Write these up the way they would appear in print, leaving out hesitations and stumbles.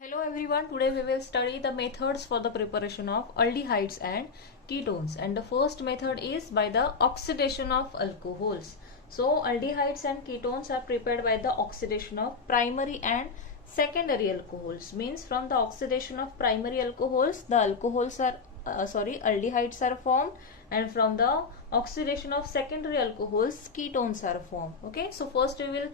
Hello everyone, today we will study the methods for the preparation of aldehydes and ketones, and the first method is by the oxidation of alcohols. So aldehydes and ketones are prepared by the oxidation of primary and secondary alcohols. Means from the oxidation of primary alcohols the aldehydes are formed, and from the oxidation of secondary alcohols ketones are formed. Okay, so first we will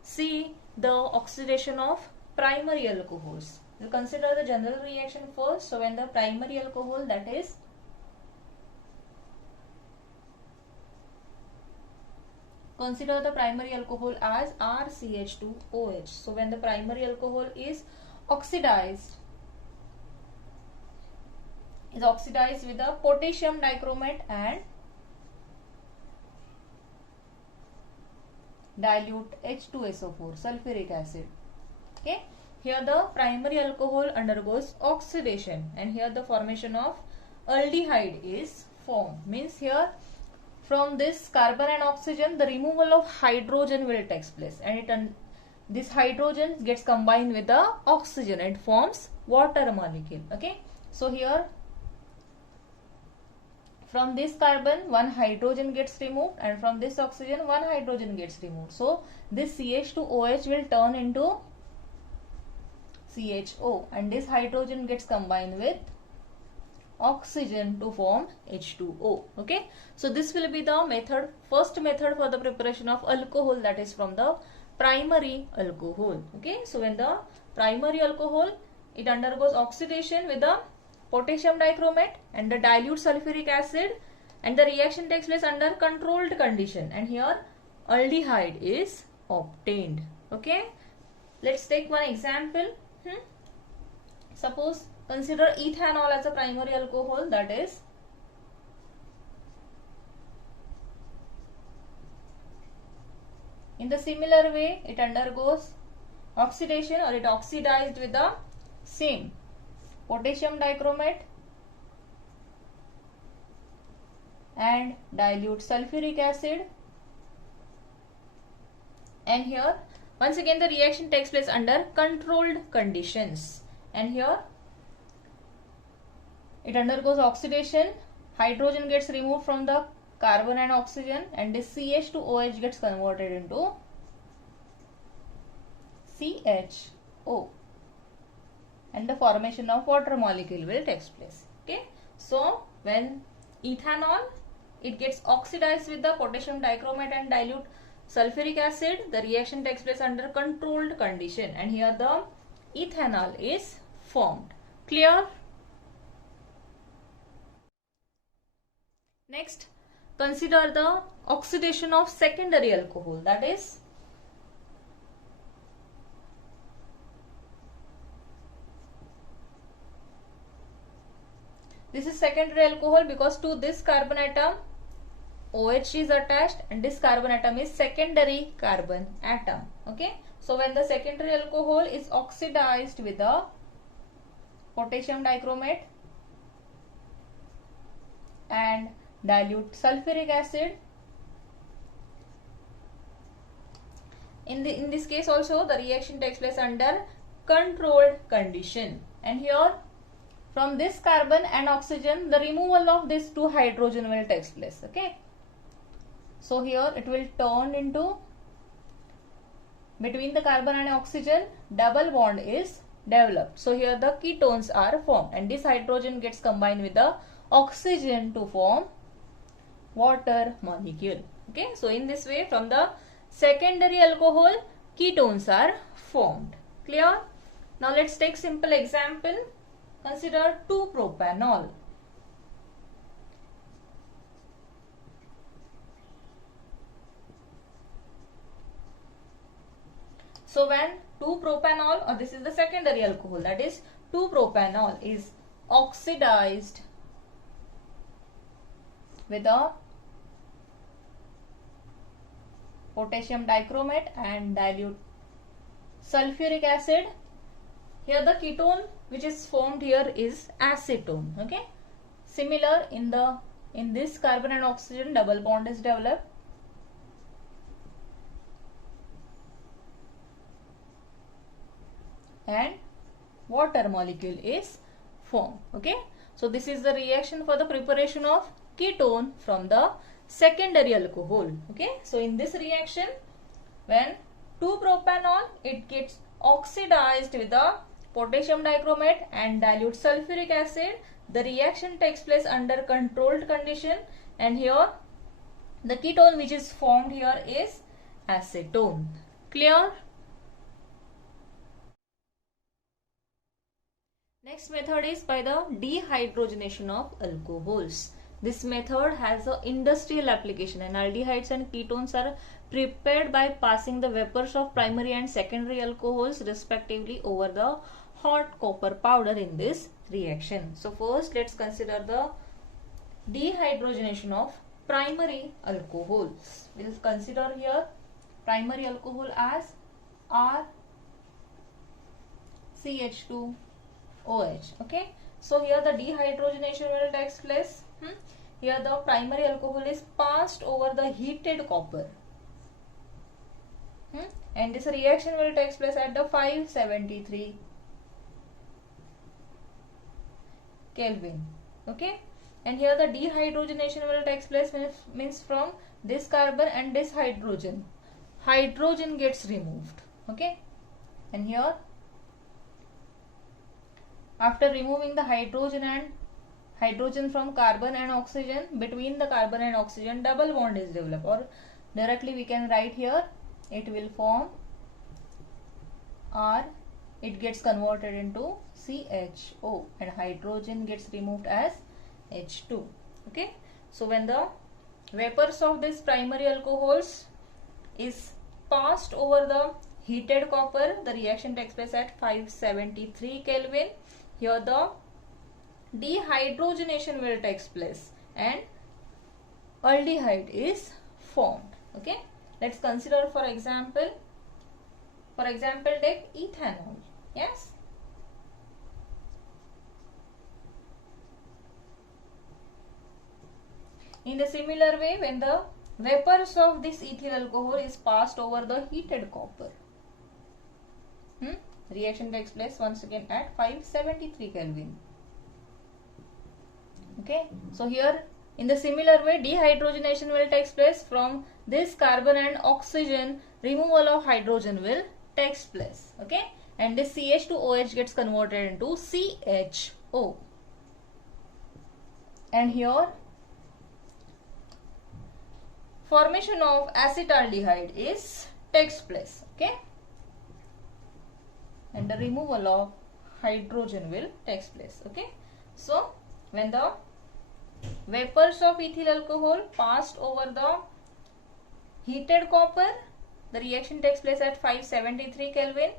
see the oxidation of primary alcohols. We'll consider the general reaction first. So when the primary alcohol, that is consider the primary alcohol as RCH2OH. So when the primary alcohol is oxidized with the potassium dichromate and dilute H2SO4 sulfuric acid. Okay, here the primary alcohol undergoes oxidation and here the formation of aldehyde is formed. Means here from this carbon and oxygen the removal of hydrogen will take place, and this hydrogen gets combined with the oxygen and forms water molecule. Okay, so here from this carbon one hydrogen gets removed and from this oxygen one hydrogen gets removed. So this CH2OH will turn into CHO and this hydrogen gets combined with oxygen to form H2O. Okay, so this will be the first method for the preparation of alcohol, that is from the primary alcohol. Okay, so when the primary alcohol, it undergoes oxidation with the potassium dichromate and the dilute sulfuric acid, and the reaction takes place under controlled condition, and here aldehyde is obtained. Okay, let's take one example. Suppose consider ethanol as a primary alcohol, that is in the similar way it undergoes oxidation, or it oxidized with the same potassium dichromate and dilute sulfuric acid, and here once again the reaction takes place under controlled conditions, and here it undergoes oxidation, hydrogen gets removed from the carbon and oxygen, and this CH2OH gets converted into CHO, and the formation of water molecule will take place. Okay, so when ethanol, it gets oxidized with the potassium dichromate and dilute sulfuric acid, the reaction takes place under controlled condition, and here the ethanol is formed. Clear? Next, consider the oxidation of secondary alcohol, that is this is secondary alcohol because to this carbon atom OH is attached and this carbon atom is secondary carbon atom. Okay, so when the secondary alcohol is oxidized with the potassium dichromate and dilute sulfuric acid, in this case also the reaction takes place under controlled condition, and here from this carbon and oxygen the removal of these two hydrogen will take place. Okay, so here it will turn into, between the carbon and oxygen double bond is developed, so here the ketones are formed and this hydrogen gets combined with the oxygen to form water molecule. Okay, so in this way from the secondary alcohol ketones are formed. Clear? Now let's take simple example. Consider 2-propanol. So when 2-propanol, or this is the secondary alcohol, that is 2-propanol is oxidized with a potassium dichromate and dilute sulfuric acid, here the ketone which is formed here is acetone. Okay, similar in this carbon and oxygen double bond is developed, and water molecule is formed. Okay, so this is the reaction for the preparation of ketone from the secondary alcohol. Okay, so in this reaction, when 2-propanol, it gets oxidized with the potassium dichromate and dilute sulfuric acid. The reaction takes place under controlled condition, and here the ketone which is formed here is acetone. Clear? Next method is by the dehydrogenation of alcohols. This method has an industrial application, and aldehydes and ketones are prepared by passing the vapors of primary and secondary alcohols respectively over the hot copper powder in this reaction. So first let's consider the dehydrogenation of primary alcohols. We will consider here primary alcohol as RCH2OH. Okay, so here the dehydrogenation will take place. Here the primary alcohol is passed over the heated copper, and this reaction will take place at the 573 Kelvin. Okay, and here the dehydrogenation will take place means from this carbon and this hydrogen gets removed. Okay, and here after removing the hydrogen from carbon and oxygen, between the carbon and oxygen double bond is developed, or directly we can write here it will form R, it gets converted into CHO, and hydrogen gets removed as H2. Okay, so when the vapors of this primary alcohols is passed over the heated copper, the reaction takes place at 573 Kelvin. Here the dehydrogenation will take place and aldehyde is formed. Okay, let's consider for example take ethanol. Yes, in the similar way, when the vapors of this ethyl alcohol is passed over the heated copper, reaction takes place once again at 573 Kelvin. Okay, so here in the similar way dehydrogenation will take place. From this carbon and oxygen, removal of hydrogen will takes place. Okay, and this CH2OH gets converted into CHO, and here formation of acetaldehyde is takes place. Okay, and the removal of hydrogen will takes place. Okay, so when the vapors of ethyl alcohol passed over the heated copper, the reaction takes place at 573 Kelvin.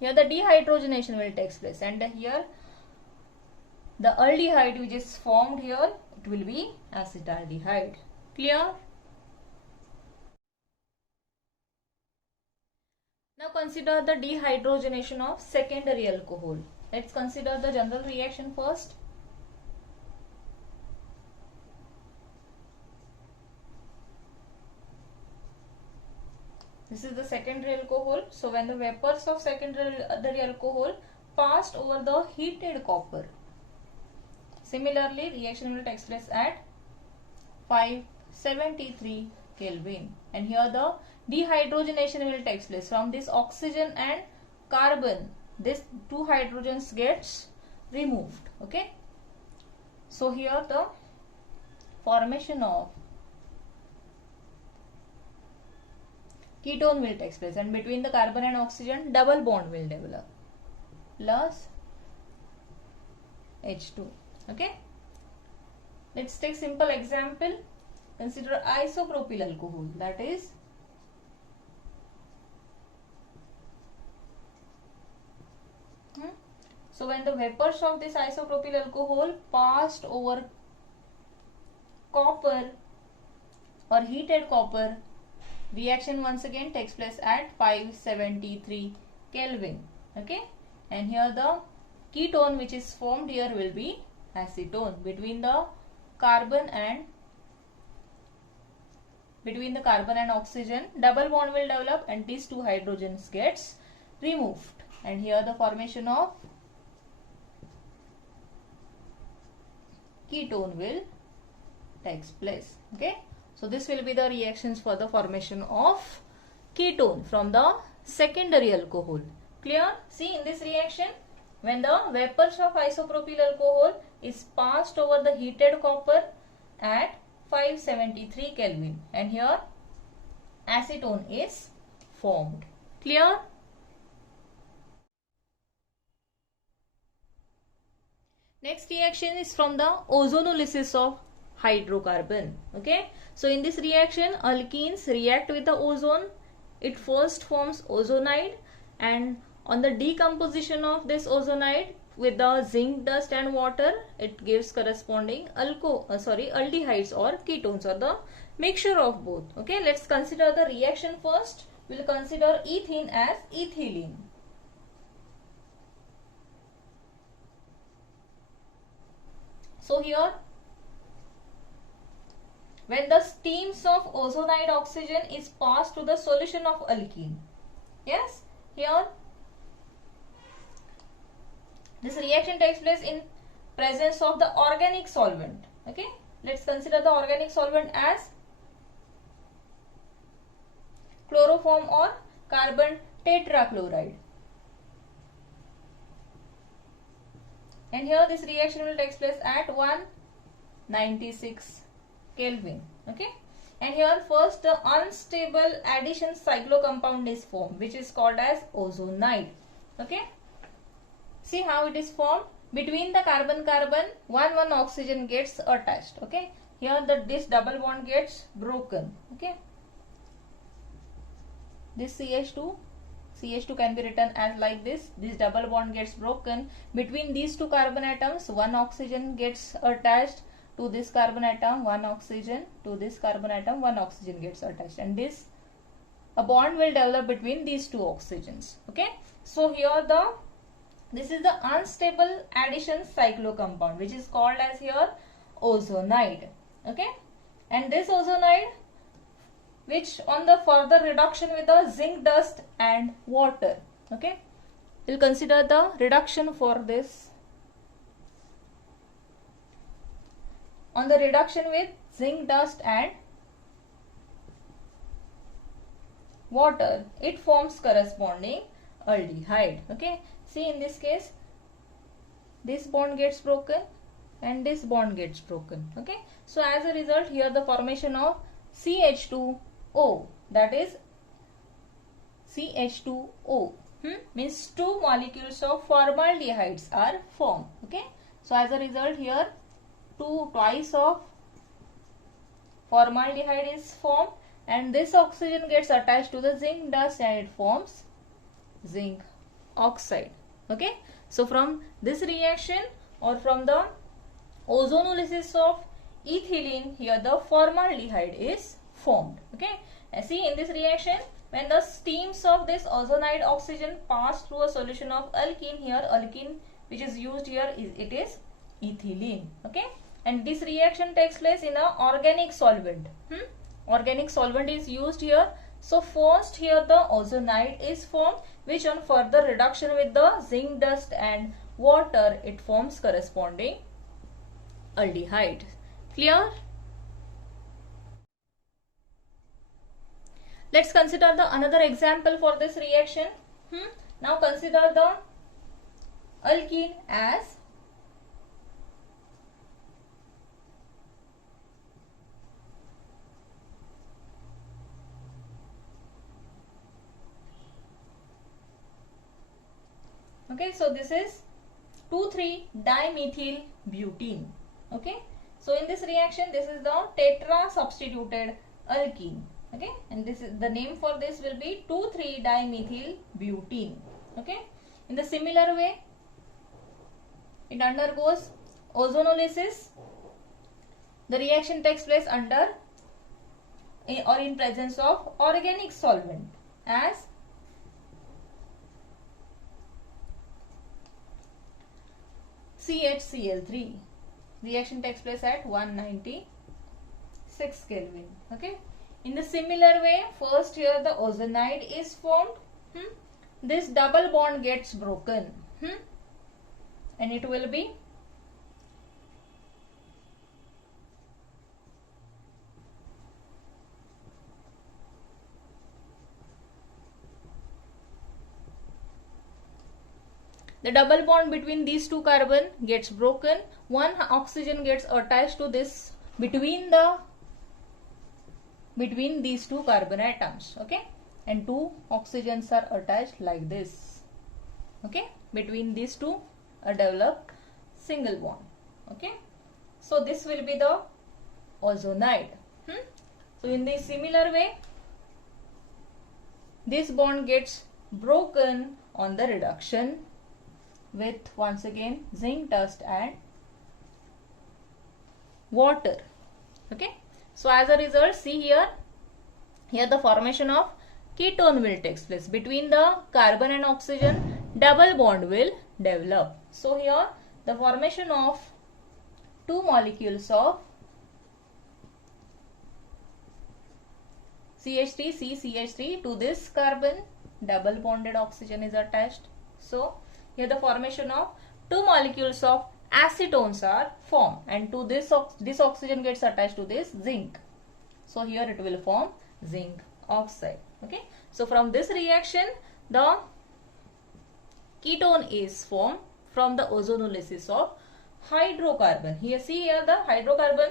Here the dehydrogenation will takes place, and here the aldehyde which is formed here, it will be acetaldehyde. Clear? Now consider the dehydrogenation of secondary alcohol. Let's consider the general reaction first. This is the secondary alcohol. So when the vapors of secondary alcohol passed over the heated copper, similarly reaction will take place at 573 Kelvin, and here the dehydrogenation will take place. From this oxygen and carbon, this two hydrogens gets removed. Okay, so here the formation of ketone will take place, and between the carbon and oxygen double bond will develop plus H2. Okay, let's take simple example. Consider isopropyl alcohol, that is so when the vapors of this isopropyl alcohol passed over copper or heated copper, reaction once again takes place at 573 Kelvin. Okay, and here the ketone which is formed here will be acetone. Between the carbon and oxygen double bond will develop, and these two hydrogens gets removed, and here the formation of ketone will takes place. Okay, so this will be the reactions for the formation of ketone from the secondary alcohol. Clear? See, in this reaction, when the vapors of isopropyl alcohol is passed over the heated copper at 573 Kelvin, and here acetone is formed. Clear? Next reaction is from the ozonolysis of hydrocarbon. Okay, so in this reaction, alkenes react with the ozone. It first forms ozonide, and on the decomposition of this ozonide with the zinc dust and water, it gives corresponding aldehydes or ketones, or the mixture of both. Okay, let's consider the reaction first. We'll consider ethene as ethylene. So here, when the steams of ozonide oxygen is passed to the solution of alkene, yes, here this reaction takes place in presence of the organic solvent. Okay, let's consider the organic solvent as chloroform or carbon tetrachloride. And here this reaction will take place at 196 Kelvin. Okay, and here first the unstable addition cyclocompound is formed, which is called as ozonide. Okay, see how it is formed. Between the carbon-carbon, one oxygen gets attached. Okay, here this double bond gets broken. Okay, this CH2 can be written as like this. This double bond gets broken. Between these two carbon atoms, one oxygen gets attached to this carbon atom, one oxygen to this carbon atom, one oxygen gets attached, and a bond will develop between these two oxygens. Okay, so here this is the unstable addition cyclocompound, which is called as here ozonide. Okay, and this ozonide, which on the further reduction with the zinc dust and water. Okay, we'll consider the reduction for this. On the reduction with zinc dust and water, it forms corresponding aldehyde. Okay, see, in this case, this bond gets broken and this bond gets broken. Okay, so as a result, here the formation of CH2O, that is CH2O, means two molecules of formaldehydes are formed. Okay, so as a result, here twice of formaldehyde is formed, and this oxygen gets attached to the zinc dust and it forms zinc oxide. Okay, so from this reaction, or from the ozonolysis of ethylene, here the formaldehyde is formed. Okay, and see, in this reaction, when the steams of this ozonide oxygen pass through a solution of alkene, here alkene which is used here it is ethylene. Okay, and this reaction takes place in a organic solvent. Organic solvent is used here. So first here the ozonide is formed, which on further reduction with the zinc dust and water, it forms corresponding aldehyde. Clear? Let's consider another example for this reaction. Now consider the alkene as okay, so this is 2,3-dimethyl butene. Okay, so in this reaction, this is the tetra substituted alkene. Okay, and this is the name for this will be 2,3-dimethyl butene. Okay, in the similar way, it undergoes ozonolysis. The reaction takes place under or in presence of organic solvent as CHCl3. Reaction takes place at 196 Kelvin. Okay. In the similar way, first here the ozonide is formed. This double bond gets broken. And it will be the double bond between these two carbon gets broken. One oxygen gets attached to this between these two carbon atoms, okay, and two oxygens are attached like this, okay, between these two develop single bond, okay. So this will be the ozonide. So in this similar way, this bond gets broken on the reduction with once again zinc dust and water, okay. So as a result, see here the formation of ketone will take place. Between the carbon and oxygen, double bond will develop. So here the formation of two molecules of CH3, CH3 to this carbon, double bonded oxygen is attached. So here the formation of two molecules of acetones are formed, and to this oxygen gets attached to this zinc. So here it will form zinc oxide, okay. So from this reaction, the ketone is formed from the ozonolysis of hydrocarbon. Here see here the hydrocarbon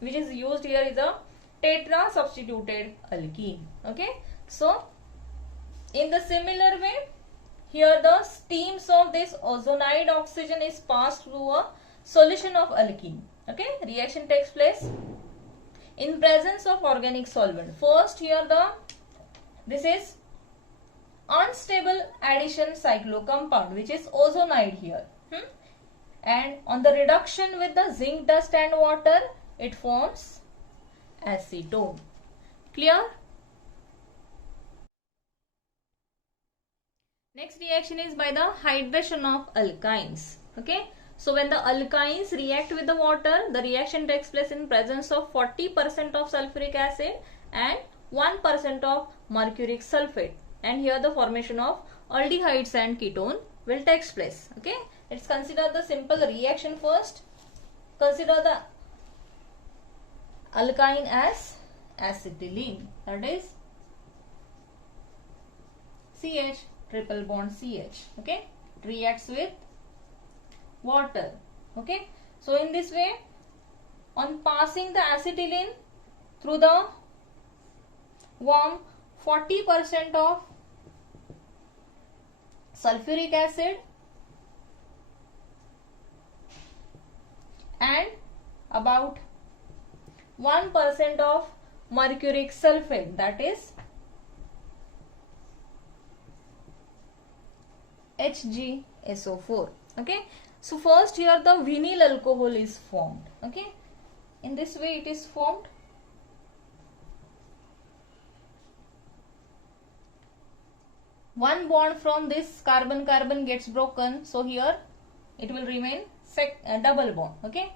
which is used here is a tetra substituted alkene, okay. So in the similar way, here the steams of this ozonide oxygen is passed through a solution of alkene, okay. Reaction takes place in presence of organic solvent. First here this is unstable addition cyclocompound which is ozonide here, and on the reduction with the zinc dust and water, it forms acetone. Clear? Next reaction is by the hydration of alkynes, okay. So when the alkynes react with the water, the reaction takes place in presence of 40% of sulfuric acid and 1% of mercuric sulfate, and here the formation of aldehydes and ketone will take place, okay. Let's consider the simple reaction first. Consider the alkyne as acetylene, that is CH triple bond CH, okay. It reacts with water, okay. So in this way, on passing the acetylene through the warm, 40% of sulfuric acid and about 1% of mercuric sulfate, that is HgSO4, okay. So first here the vinyl alcohol is formed, okay. In this way it is formed. One bond from this carbon gets broken, so here it will remain double bond, okay.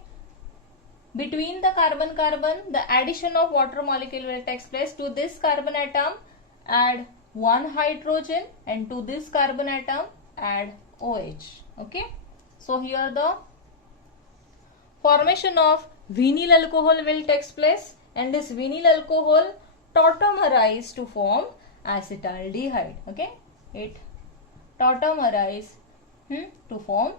Between the carbon the addition of water molecule will take place. To this carbon atom add one hydrogen, and to this carbon atom add OH, okay. So here the formation of vinyl alcohol will take place, and this vinyl alcohol tautomerize to form acetaldehyde, okay. It tautomerize to form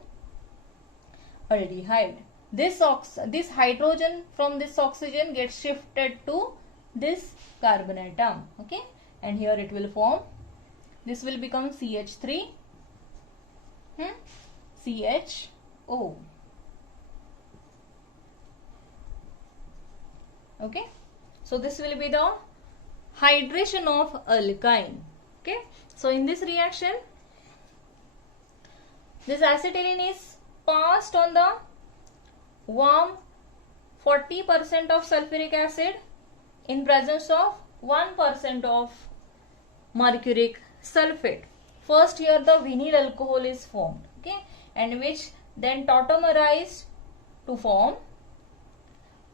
aldehyde. This hydrogen from this oxygen gets shifted to this carbon atom, okay, and here it will form, this will become CH3, CHO, okay. So this will be the hydration of alkyne, okay. So in this reaction, this acetylene is passed on the warm 40% of sulfuric acid in presence of 1% of mercuric sulfate. First here the vinyl alcohol is formed, okay, and which then tautomerized to form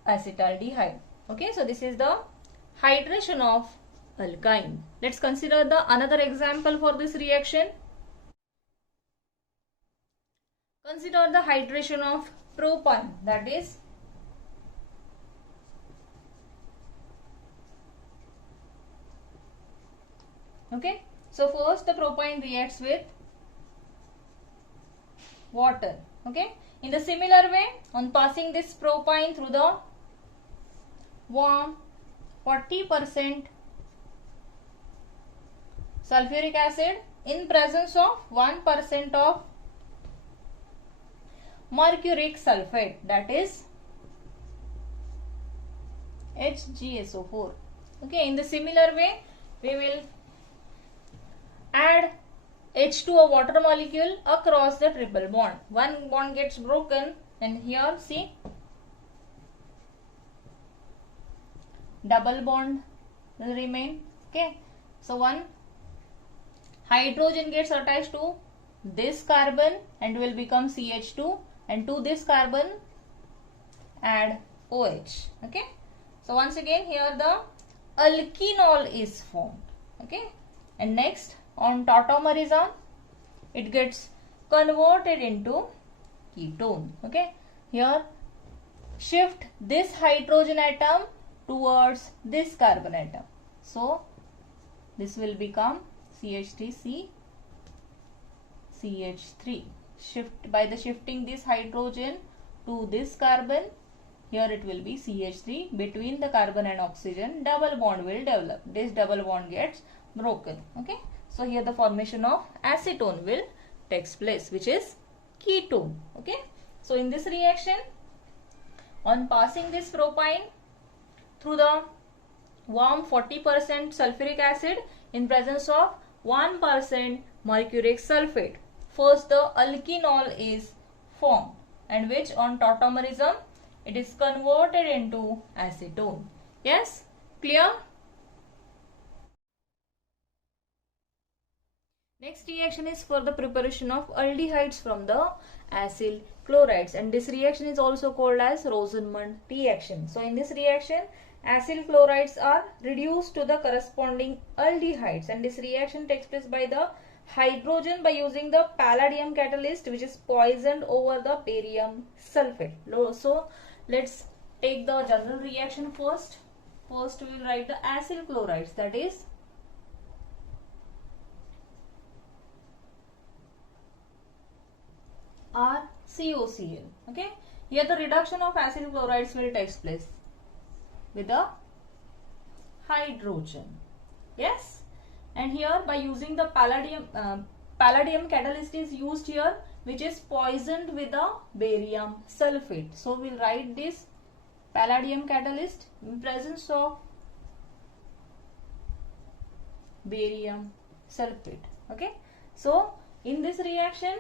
acetaldehyde, okay. So this is the hydration of alkyne. Let's consider the another example for this reaction. Consider the hydration of propane, that is okay. So first the propane reacts with water. Okay. In the similar way, on passing this propine through the warm 40% sulfuric acid in presence of 1% of mercuric sulfate, that is HgSO4. Okay, in the similar way, we will add H to a water molecule across the triple bond. One bond gets broken, and here see double bond will remain. Okay, so one hydrogen gets attached to this carbon and will become CH2, and to this carbon add OH. Okay, so once again here the alkenol is formed. Okay, and next on tautomerism it gets converted into ketone. Okay, here shift this hydrogen atom towards this carbon atom, so this will become CH3C CH3. Shift by the shifting this hydrogen to this carbon, here it will be CH3. Between the carbon and oxygen, double bond will develop. This double bond gets broken. Okay, so here the formation of acetone will takes place, which is ketone. Okay, so in this reaction, on passing this propine through the warm 40% sulfuric acid in presence of 1% mercuric sulfate, first the alkenol is formed, and which on tautomerism it is converted into acetone. Yes, clear? Next reaction is for the preparation of aldehydes from the acyl chlorides, and this reaction is also called as Rosenmund reaction. So in this reaction, acyl chlorides are reduced to the corresponding aldehydes, and this reaction takes place by the hydrogen by using the palladium catalyst, which is poisoned over the barium sulfate. So let's take the general reaction first. First we will write the acyl chlorides, that is RCOCl. Okay, here the reduction of acyl chlorides will take place with the hydrogen. Yes, and here by using the palladium catalyst is used here, which is poisoned with the barium sulfate. So we'll write this palladium catalyst in presence of barium sulfate. Okay, so in this reaction,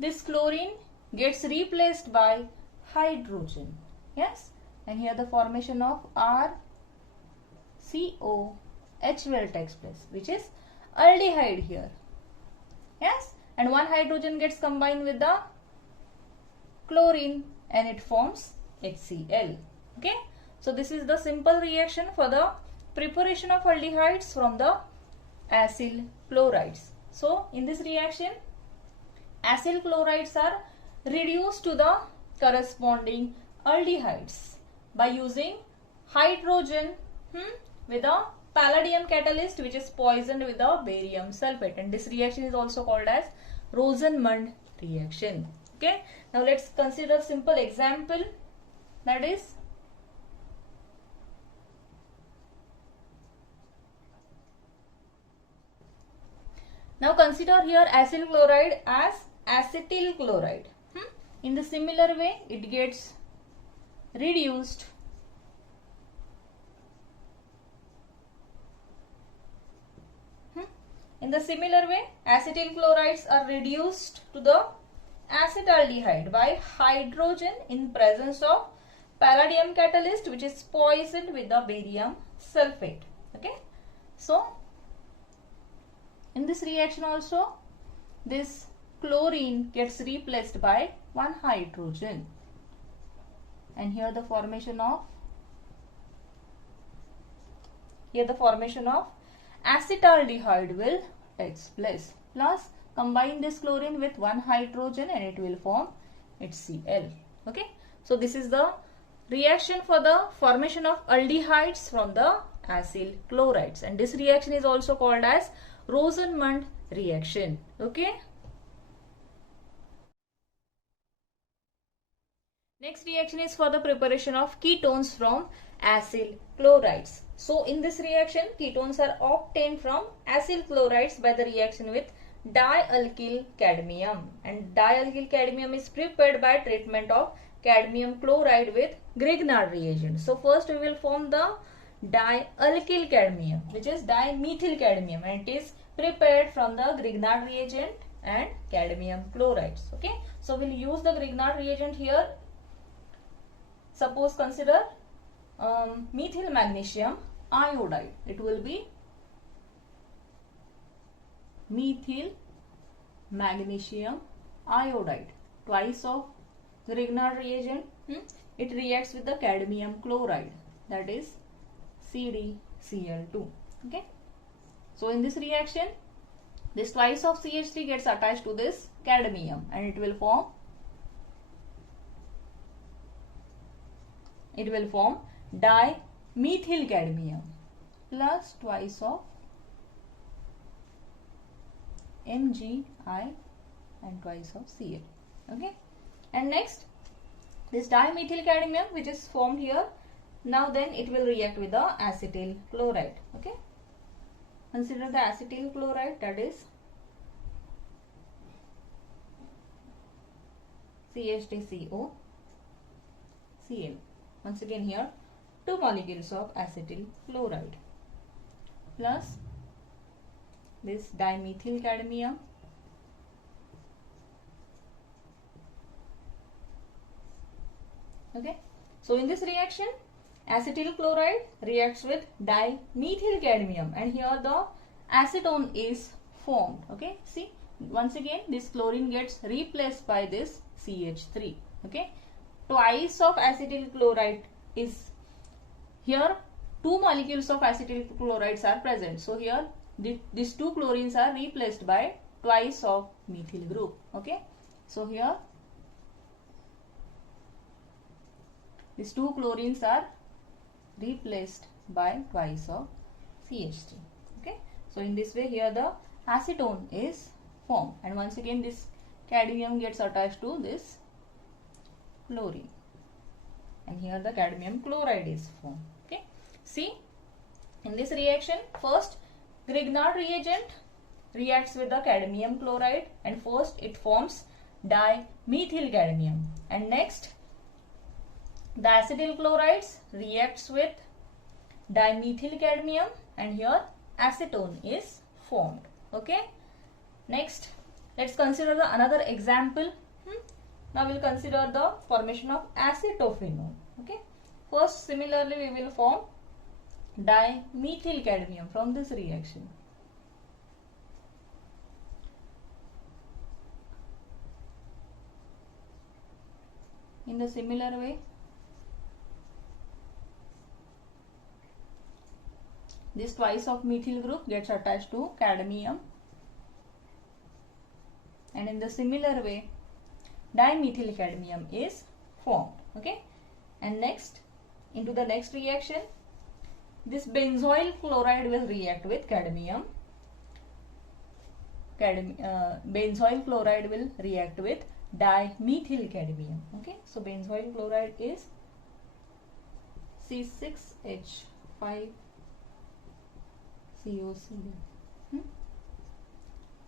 this chlorine gets replaced by hydrogen. Yes, and here the formation of RCOH will takes place, which is aldehyde here. Yes, and one hydrogen gets combined with the chlorine and it forms HCl. Okay, so this is the simple reaction for the preparation of aldehydes from the acyl chlorides. So in this reaction, acyl chlorides are reduced to the corresponding aldehydes by using hydrogen with a palladium catalyst, which is poisoned with the barium sulfate, and this reaction is also called as Rosenmund reaction. Okay, now let's consider simple example, that is now consider here acyl chloride as acetyl chloride. In the similar way, it gets reduced in the similar way, acetyl chlorides are reduced to the acetaldehyde by hydrogen in presence of palladium catalyst, which is poisoned with the barium sulfate. Okay, so in this reaction also, this chlorine gets replaced by one hydrogen, and here the formation of acetaldehyde will takes place. Plus combine this chlorine with one hydrogen and it will form HCl. Okay, so this is the reaction for the formation of aldehydes from the acyl chlorides, and this reaction is also called as Rosenmund reaction. Okay. Next reaction is for the preparation of ketones from acyl chlorides. So in this reaction, ketones are obtained from acyl chlorides by the reaction with dialkyl cadmium, and dialkyl cadmium is prepared by treatment of cadmium chloride with Grignard reagent. So first we will form the dialkyl cadmium, which is dimethyl cadmium, and it is prepared from the Grignard reagent and cadmium chlorides. Okay, so we'll use the Grignard reagent here. Suppose consider methyl magnesium iodide. It will be methyl magnesium iodide, twice of Grignard reagent. It reacts with the cadmium chloride, that is CdCl2. Okay, so in this reaction, this twice of CH3 gets attached to this cadmium, and it will form dimethyl cadmium plus twice of Mgi and twice of Cl. Okay, and next this dimethyl cadmium, which is formed here, now then it will react with the acetyl chloride. Okay, consider the acetyl chloride, that is CH3CO Cl. Once again here 2 molecules of acetyl chloride plus this dimethyl cadmium Okay, so in this reaction, acetyl chloride reacts with dimethyl cadmium, and here the acetone is formed. Okay, see, once again this chlorine gets replaced by this CH3. Okay, twice of acetyl chloride is here, 2 molecules of acetyl chlorides are present. So here these 2 chlorines are replaced by twice of methyl group. Okay, so here these 2 chlorines are replaced by twice of CH3. Okay, so in this way here the acetone is formed, and once again this cadmium gets attached to this chlorine, and here the cadmium chloride is formed. Okay, see, in this reaction, first Grignard reagent reacts with the cadmium chloride, and first it forms dimethyl cadmium, and next the acetyl chlorides reacts with dimethyl cadmium, and here acetone is formed. Okay, next let's consider the another example. Now we'll consider the formation of acetophenone. Okay, first similarly we will form dimethyl cadmium from this reaction. In the similar way, this twice of methyl group gets attached to cadmium, and in the similar way dimethyl cadmium is formed. Okay, and next into the next reaction, this benzoyl chloride will react with cadmium. Benzoyl chloride will react with dimethyl cadmium. Okay, so benzoyl chloride is C6H5 COCl.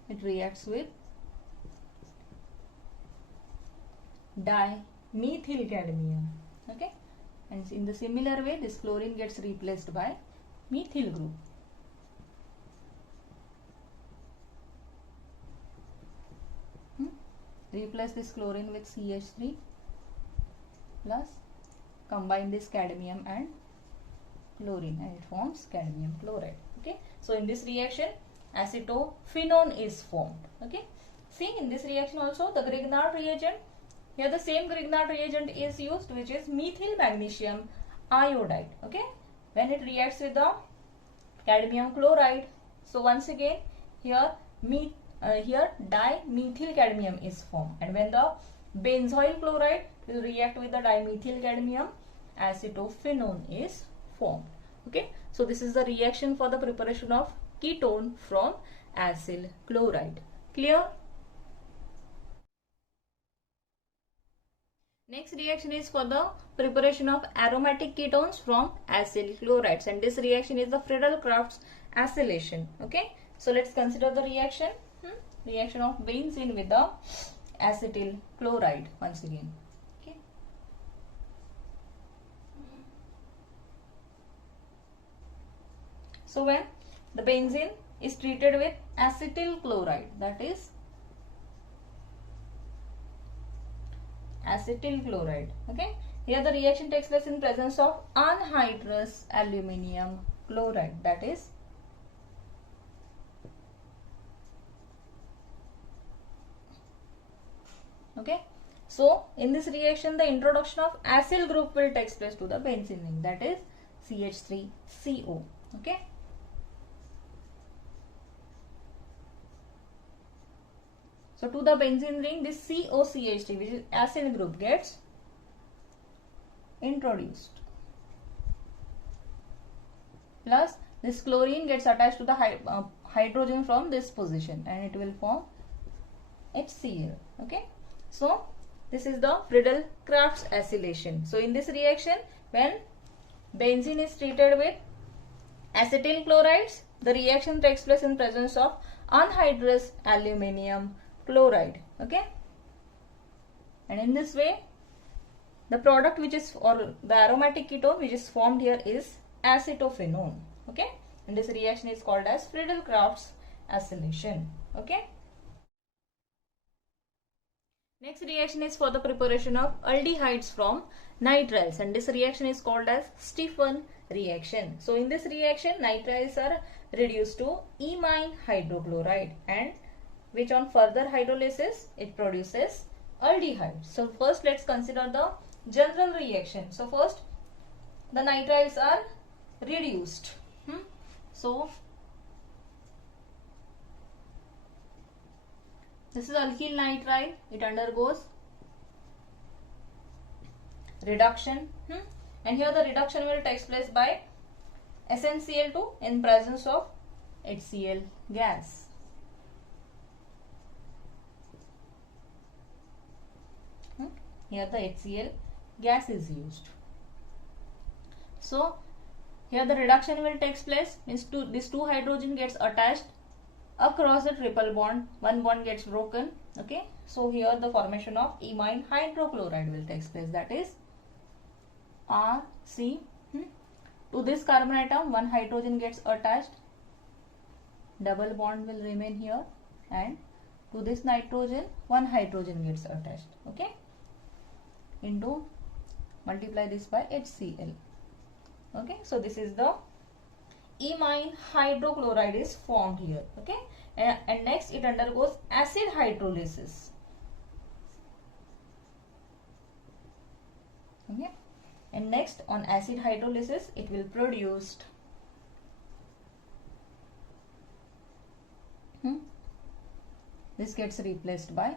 It reacts with dimethyl cadmium. Okay, and in the similar way this chlorine gets replaced by methyl group. Replace this chlorine with CH3 plus combine this cadmium and chlorine, and it forms cadmium chloride. Okay, so in this reaction acetophenone is formed. Okay, see, in this reaction also the Grignard reagent, here the same Grignard reagent is used, which is methyl magnesium iodide. Okay, when it reacts with the cadmium chloride, so once again here dimethyl cadmium is formed, and when the benzoyl chloride will react with the dimethyl cadmium, acetophenone is formed. Okay, so this is the reaction for the preparation of ketone from acyl chloride. Clear? Next reaction is for the preparation of aromatic ketones from acyl chlorides, and this reaction is the Friedel-Crafts acylation. Okay, so let's consider the reaction. Reaction of benzene with the acetyl chloride once again. Okay. So when the benzene is treated with acetyl chloride, that is acetyl chloride. Okay, here the reaction takes place in presence of anhydrous aluminium chloride, that is okay. So in this reaction the introduction of acyl group will take place to the benzene ring, that is CH3CO. Okay. So to the benzene ring, this COCH3, which is acyl group, gets introduced. Plus this chlorine gets attached to the hydrogen from this position, and it will form HCl. Okay. So this is the Friedel-Crafts acylation. So in this reaction, when benzene is treated with acetyl chlorides, the reaction takes place in presence of anhydrous aluminium chloride. Okay, and in this way the product which is, or the aromatic ketone which is formed here, is acetophenone. Okay, and this reaction is called as Friedel-Crafts acylation. Okay. Next reaction is for the preparation of aldehydes from nitriles, and this reaction is called as Stephan reaction. So in this reaction nitriles are reduced to imine hydrochloride, and which on further hydrolysis it produces aldehyde. So first let's consider the general reaction. So first the nitriles are reduced. So this is alkyl nitrile, it undergoes reduction, and here the reduction will take place by SnCl2 in presence of HCl gas. Here the HCl gas is used. So here the reduction will take place, means this two hydrogen gets attached across the triple bond, one bond gets broken. Okay, so here the formation of imine hydrochloride will take place, that is RC. To this carbon atom one hydrogen gets attached, double bond will remain here, and to this nitrogen one hydrogen gets attached. Okay, into multiply this by HCl. Okay, so this is the imine hydrochloride is formed here. Okay, and next it undergoes acid hydrolysis. Okay, and next on acid hydrolysis it will produce this gets replaced by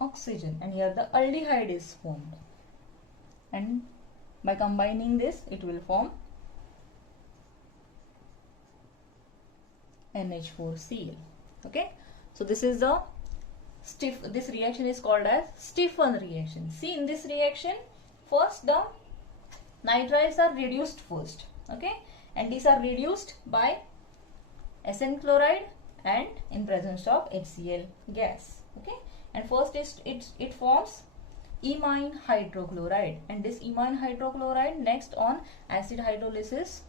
oxygen, and here the aldehyde is formed, and by combining this it will form NH4Cl. Okay, so this is the this reaction is called as Stephan reaction. See, in this reaction first the nitriles are reduced first. Okay, and these are reduced by Sn chloride and in presence of HCl gas. Okay, and first it forms imine hydrochloride, and this imine hydrochloride next on acid hydrolysis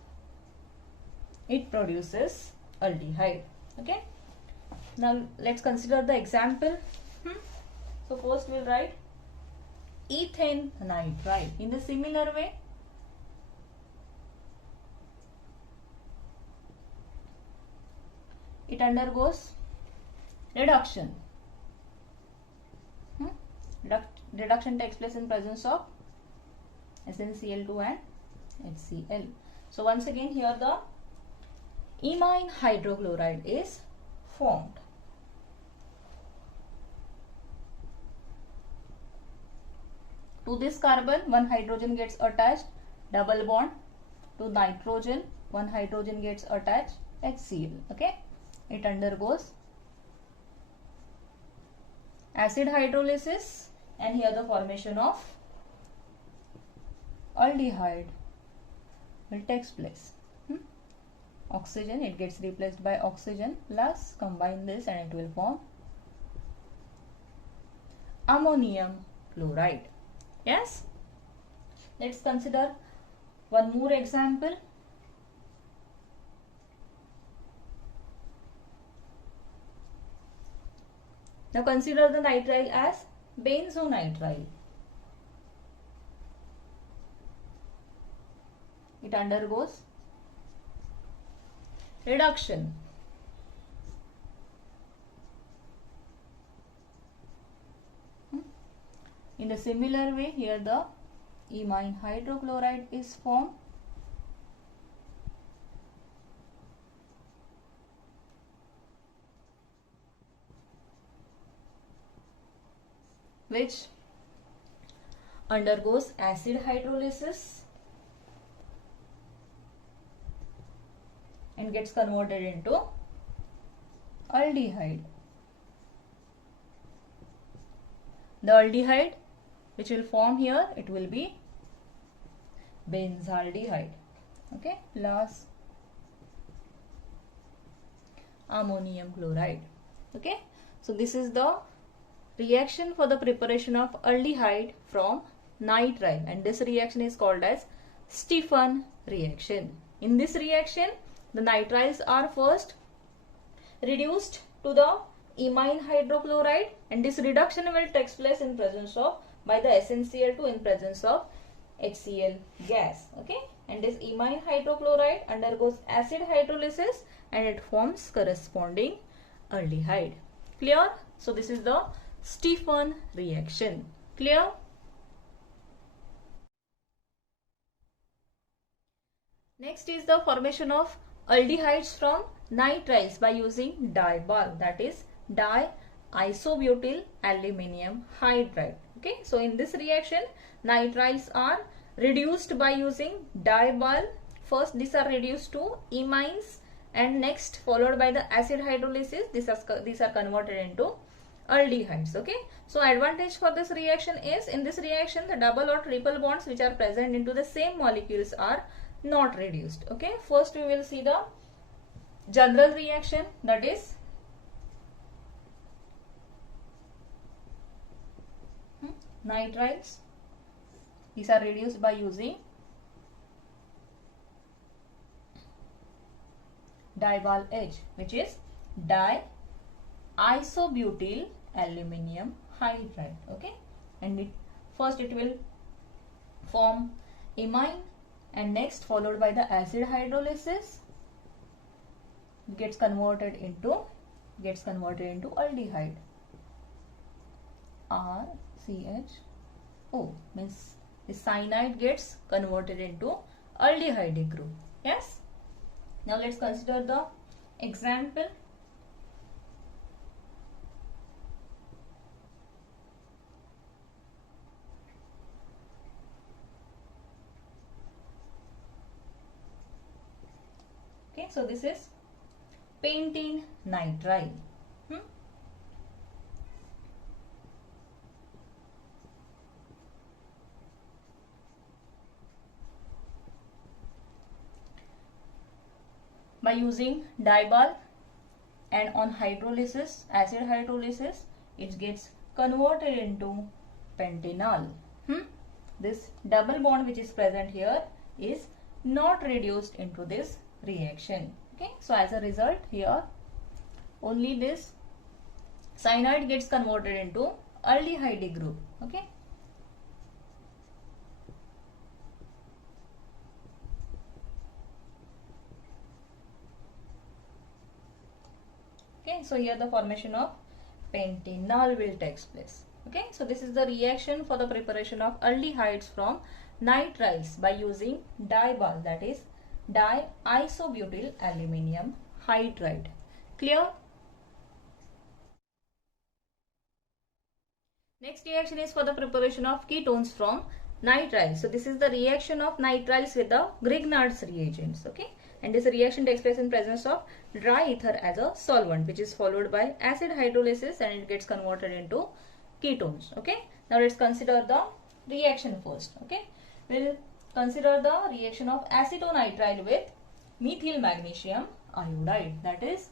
it produces aldehyde. Okay, now let's consider the example. So first we'll write ethane nitride. In the similar way it undergoes reduction. Reduction takes place in presence of SnCl2 and HCl. So once again here the imine hydrochloride is formed. To this carbon one hydrogen gets attached, double bond, to nitrogen one hydrogen gets attached, HCl. Okay, it undergoes acid hydrolysis and here the formation of aldehyde will takes place. Oxygen, it gets replaced by oxygen plus combine this and it will form ammonium chloride. Yes. Let's consider one more example. Now consider the nitrile as benzonitrile. It undergoes reduction. In a similar way, here the imine hydrochloride is formed, which undergoes acid hydrolysis and gets converted into aldehyde. The aldehyde which will form here, it will be benzaldehyde, okay, plus ammonium chloride. Okay, so this is the reaction for the preparation of aldehyde from nitrile, and this reaction is called as Stephan reaction. In this reaction, the nitriles are first reduced to the imine hydrochloride, and this reduction will take place in presence of by the SnCl2 in presence of HCl gas. Okay, and this imine hydrochloride undergoes acid hydrolysis and it forms corresponding aldehyde. Clear? So this is the Stephan reaction. Clear? Next is the formation of aldehydes from nitriles by using DIBAL, that is diisobutyl aluminium hydride. Okay, so in this reaction, nitriles are reduced by using DIBAL. First, these are reduced to imines, and next followed by the acid hydrolysis, these are converted into aldehydes. Okay, so advantage for this reaction is, in this reaction the double or triple bonds which are present into the same molecules are not reduced. Okay, first we will see the general reaction, that is nitriles. These are reduced by using DIBAL H, which is diisobutyl aluminium hydride. Okay, and first it will form imine, and next followed by the acid hydrolysis gets converted into aldehyde. RCHO means the cyanide gets converted into aldehyde group. Yes. Now let's consider the example. Okay, so this is pentene nitrile. By using DIBAL and on hydrolysis, acid hydrolysis, it gets converted into pentanol. This double bond which is present here is not reduced into this reaction. Okay, so as a result here only this cyanide gets converted into aldehyde group. Okay, so here the formation of pentanol will take place. Okay, so this is the reaction for the preparation of aldehydes from nitriles by using DIBAL, that is diisobutyl aluminium hydride. Clear? Next reaction is for the preparation of ketones from nitriles. So this is the reaction of nitriles with the Grignard's reagents. Okay, and this reaction takes place in presence of dry ether as a solvent, which is followed by acid hydrolysis and it gets converted into ketones. Okay, now let's consider the reaction first. Okay, we'll consider the reaction of acetonitrile with methyl magnesium iodide, that is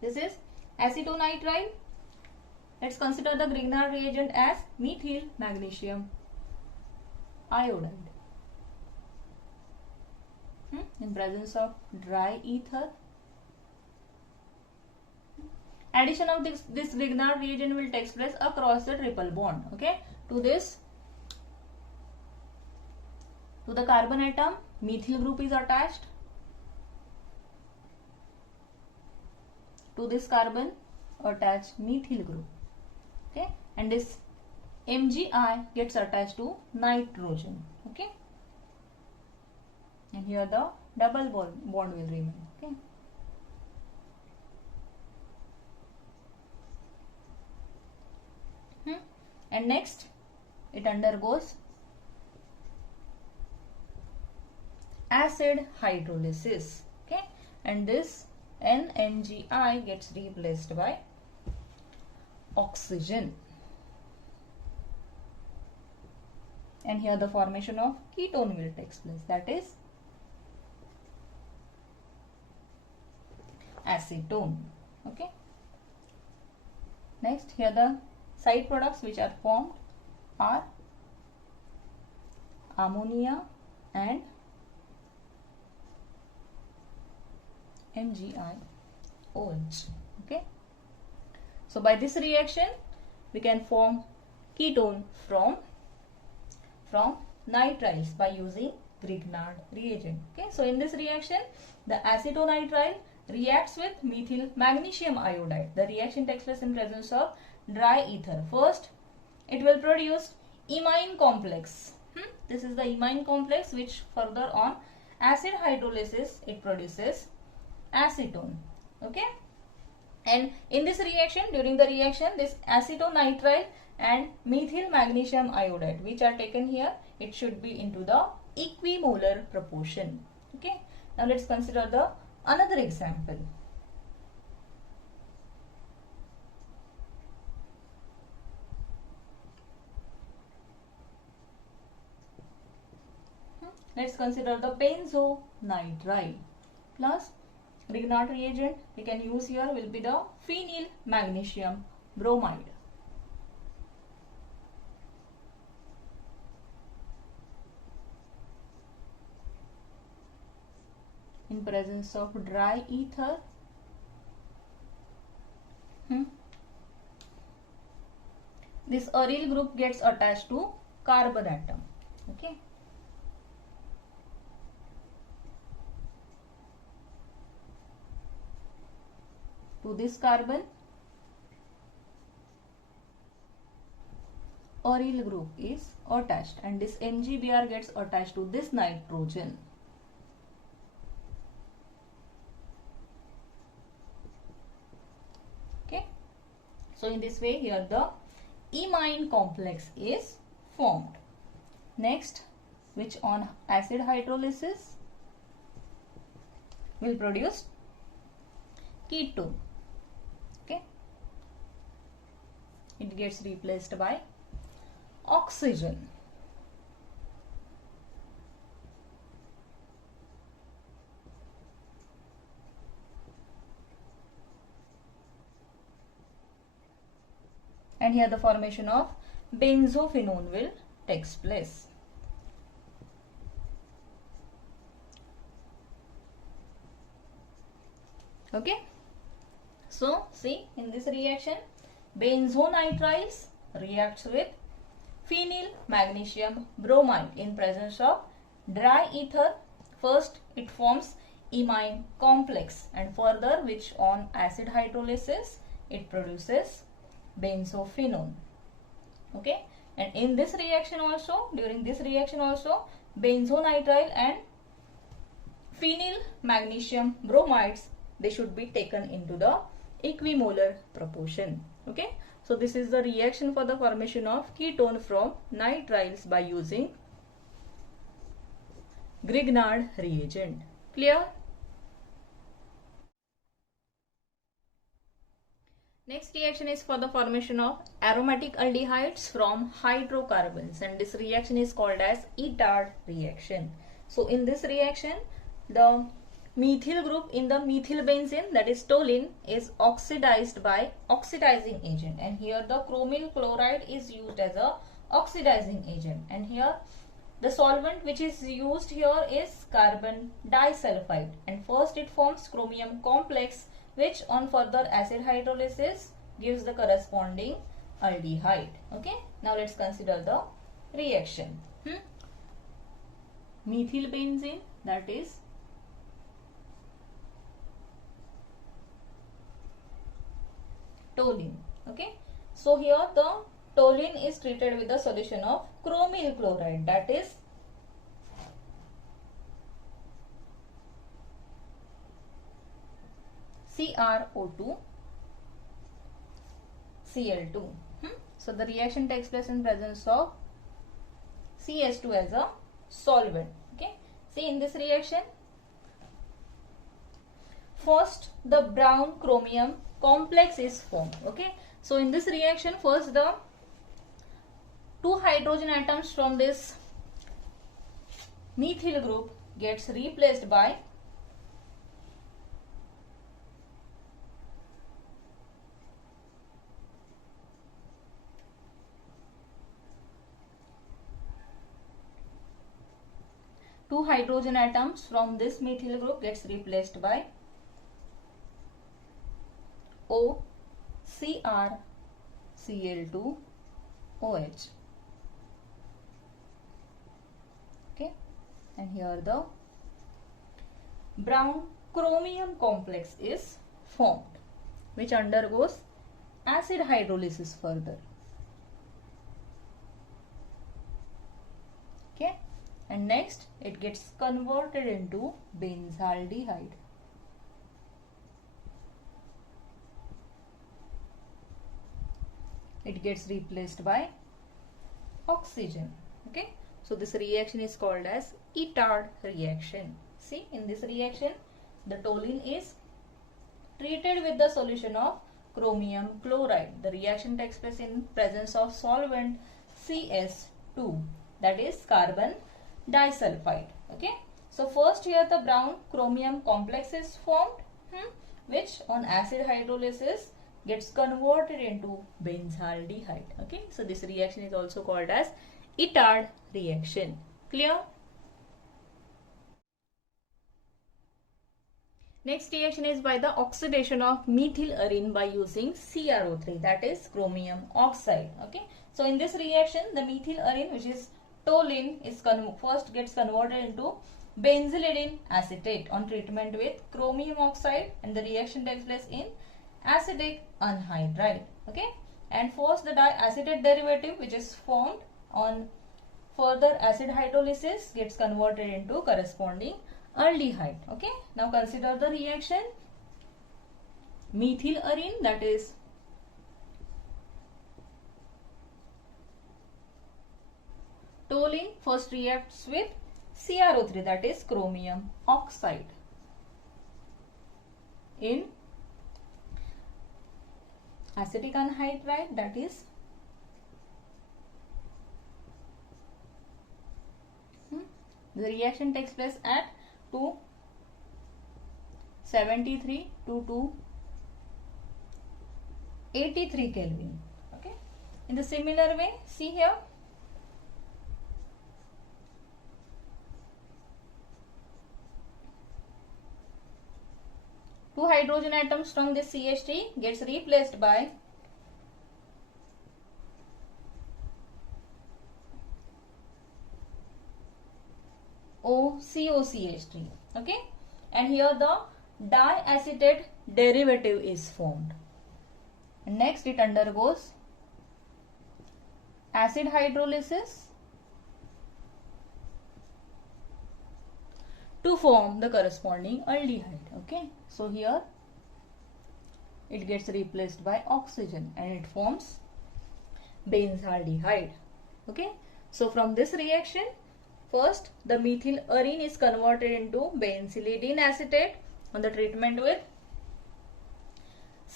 this is acetonitrile. Let's consider the Grignard reagent as methyl magnesium iodide in presence of dry ether. Addition of this Grignard reagent will take place across the triple bond. Okay, to the carbon atom, methyl group is attached. To this carbon, attach methyl group. Okay, and this MgI gets attached to nitrogen. Okay, and here the double bond will remain. Okay, and next it undergoes acid hydrolysis. Okay, and this NNGI gets replaced by oxygen, and here the formation of ketone will take place, that is acetone. Okay, next here the side products which are formed are ammonia and MgIOH. Okay, so by this reaction we can form ketone from nitriles by using Grignard reagent. Okay, so in this reaction the acetonitrile reacts with methyl magnesium iodide. The reaction takes place in presence of dry ether. First it will produce imine complex. This is the imine complex, which further on acid hydrolysis it produces acetone. Okay, and in this reaction, during the reaction, this acetonitrile and methyl magnesium iodide which are taken here, it should be into the equimolar proportion. Okay, now let's consider the another example. Let's consider the benzonitrile plus Grignard reagent we can use here will be the phenyl magnesium bromide. In presence of dry ether, this aryl group gets attached to carbon atom. Okay, to this carbon, aryl group is attached, and this MgBr gets attached to this nitrogen. Okay, so in this way here the imine complex is formed. Next, which on acid hydrolysis will produce ketone. Okay, it gets replaced by oxygen. And here the formation of benzophenone will takes place. Okay, so see, in this reaction benzonitriles reacts with phenyl magnesium bromide in presence of dry ether. First it forms imine complex, and further which on acid hydrolysis it produces benzophenone. Okay, and in this reaction also, during this reaction also, benzonitrile and phenyl magnesium bromides, they should be taken into the equimolar proportion. Okay, so this is the reaction for the formation of ketone from nitriles by using Grignard reagent. Clear? Next reaction is for the formation of aromatic aldehydes from hydrocarbons, and this reaction is called as Itard reaction. So in this reaction, the methyl group in the methyl benzene, that is toluene, is oxidized by oxidizing agent, and here the chromyl chloride is used as a oxidizing agent, and here the solvent which is used here is carbon disulfide, and first it forms chromium complex, which on further acid hydrolysis gives the corresponding aldehyde. Okay, now let's consider the reaction. Methyl benzene, that is toluene. Okay, so here the toluene is treated with a solution of chromyl chloride, that is CrO2 Cl2. So the reaction takes place in presence of CH2 as a solvent. Okay, see in this reaction, first the brown chromium complex is formed. Okay, so in this reaction, first the two hydrogen atoms from this methyl group gets replaced by two hydrogen atoms from this methyl group gets replaced by OCrCl2OH. Okay, and here the brown chromium complex is formed, which undergoes acid hydrolysis further. Okay, and next it gets converted into benzaldehyde. It gets replaced by oxygen. Okay, so this reaction is called as Itard reaction. See, in this reaction, the toluene is treated with the solution of chromium chloride. The reaction takes place in presence of solvent CS2, that is carbon disulfide. Okay, so first here the brown chromium complex is formed, which on acid hydrolysis gets converted into benzaldehyde. Okay, so this reaction is also called as Itard reaction. Clear? Next reaction is by the oxidation of methylarine by using CrO3, that is chromium oxide. Okay, so in this reaction, the methylarine, which is toluene, is first gets converted into benzylidene acetate on treatment with chromium oxide, and the reaction takes place in acetic anhydride. Okay, and first the diacetate derivative, which is formed on further acid hydrolysis, gets converted into corresponding aldehyde. Okay, now consider the reaction. Methylarine, that is toluene, first reacts with CrO3, that is chromium oxide, in acetic anhydride, that is the reaction takes place at 273 to 283 Kelvin. Okay, in the similar way, see here, two hydrogen atoms from this CH3 gets replaced by OCOCH3. Okay, and here the diacetate derivative is formed. Next it undergoes acid hydrolysis to form the corresponding aldehyde. Okay, so here it gets replaced by oxygen and it forms benzaldehyde. Okay, so from this reaction, first the methylarine is converted into benzylidene acetate on the treatment with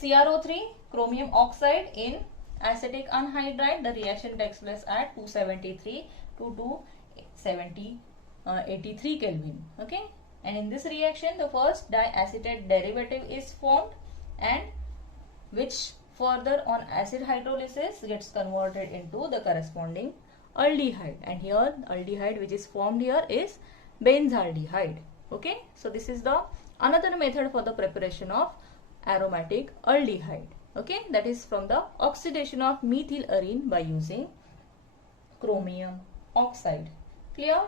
CrO3, chromium oxide in acetic anhydride. The reaction takes place at 273 to 283 Kelvin. Okay, and in this reaction the first diacetate derivative is formed, and which further on acid hydrolysis gets converted into the corresponding aldehyde, and here aldehyde which is formed here is benzaldehyde. Okay, so this is the another method for the preparation of aromatic aldehyde. Okay, that is from the oxidation of methyl arene by using chromium oxide. Clear?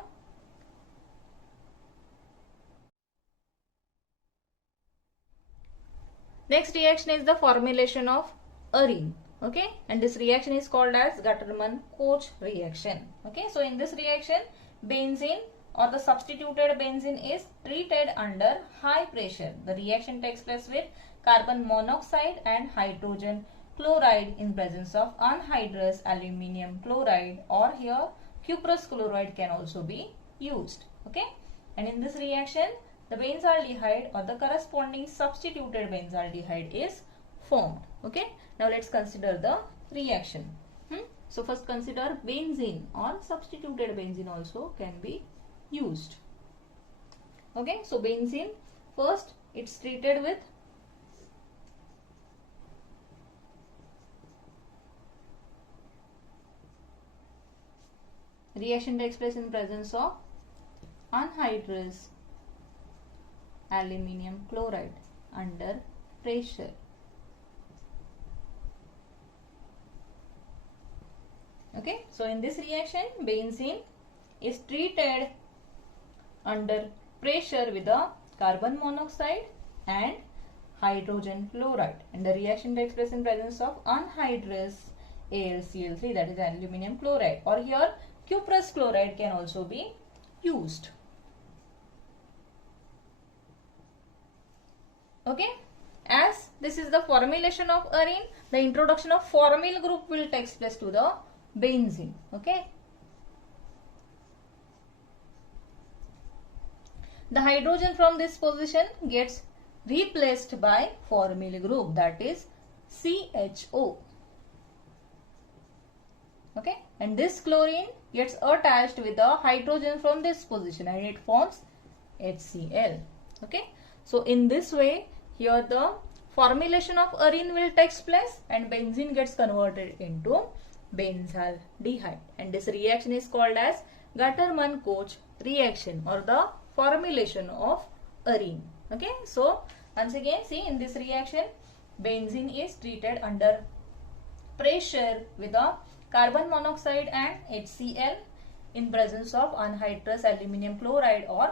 Next reaction is the formulation of arene. Okay, and this reaction is called as Gattermann-Koch reaction. Okay, so in this reaction benzene or the substituted benzene is treated under high pressure. The reaction takes place with carbon monoxide and hydrogen chloride in presence of anhydrous aluminium chloride, or here cuprous chloride can also be used. Okay, and in this reaction the benzaldehyde or the corresponding substituted benzaldehyde is formed. Okay, now let's consider the reaction. So first consider benzene or substituted benzene also can be used. Okay, so benzene first it's treated with reaction takes place in presence of anhydrous aluminium chloride under pressure. Okay, so in this reaction benzene is treated under pressure with the carbon monoxide and hydrogen chloride, and the reaction takes place in presence of anhydrous AlCl3, that is aluminium chloride, or here cuprous chloride can also be used. Okay, as this is the formulation of arene, the introduction of formyl group will take place to the benzene. Okay, the hydrogen from this position gets replaced by formyl group, that is CHO. Okay, and this chlorine gets attached with the hydrogen from this position and it forms HCl. Okay, so in this way here the formulation of arene will take place and benzene gets converted into benzaldehyde, and this reaction is called as Gattermann-Koch reaction or the formulation of arene. Okay, so once again see, in this reaction benzene is treated under pressure with the carbon monoxide and HCl in presence of anhydrous aluminium chloride or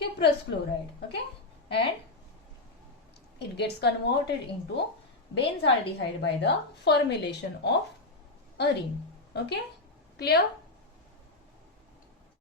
cuprous chloride. Okay, and it gets converted into benzaldehyde by the formulation of arene. Okay, clear?